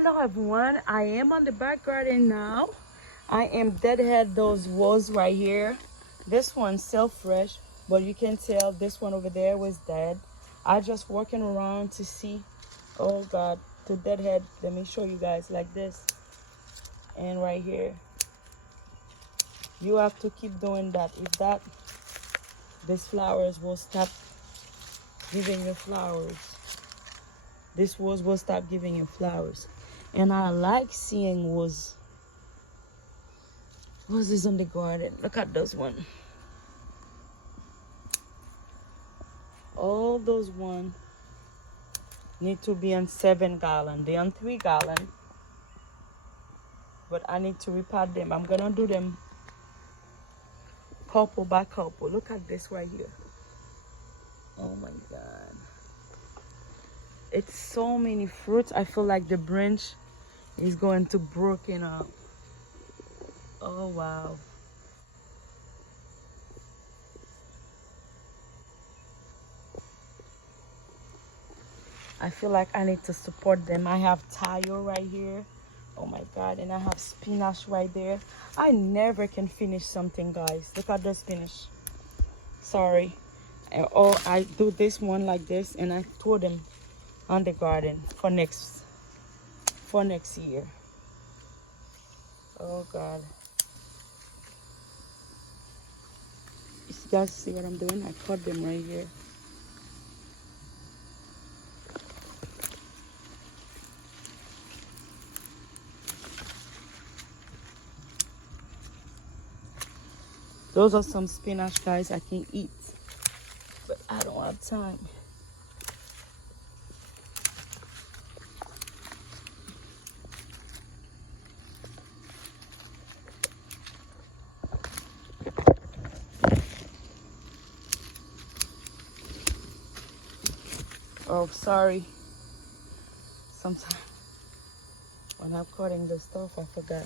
Hello everyone, I am on the back garden now. I am deadhead those walls right here. This one's still fresh, but you can tell this one over there was dead. I just walking around to see, oh God, to deadhead. Let me show you guys like this. And right here, you have to keep doing that. If that, these flowers will stop giving you flowers. This rose will stop giving you flowers. And I like seeing roses on the garden. Look at those one. All those one need to be on 7 gallon. They on 3 gallon. But I need to repot them. I'm gonna do them couple by couple. Look at this right here. Oh my God. It's so many fruits. I feel like the branch is going to broken up. Oh wow. I feel like I need to support them. I have tile right here. Oh my God. And I have spinach right there. I never can finish something, guys. Look at the spinach. Sorry. Or I do this one like this and I throw them on the garden for next year. Oh God. You guys see what I'm doing? I cut them right here. Those are some spinach, guys, I can eat, but I don't have time. Oh, sorry. Sometimes when I'm cutting the stuff, I forgot.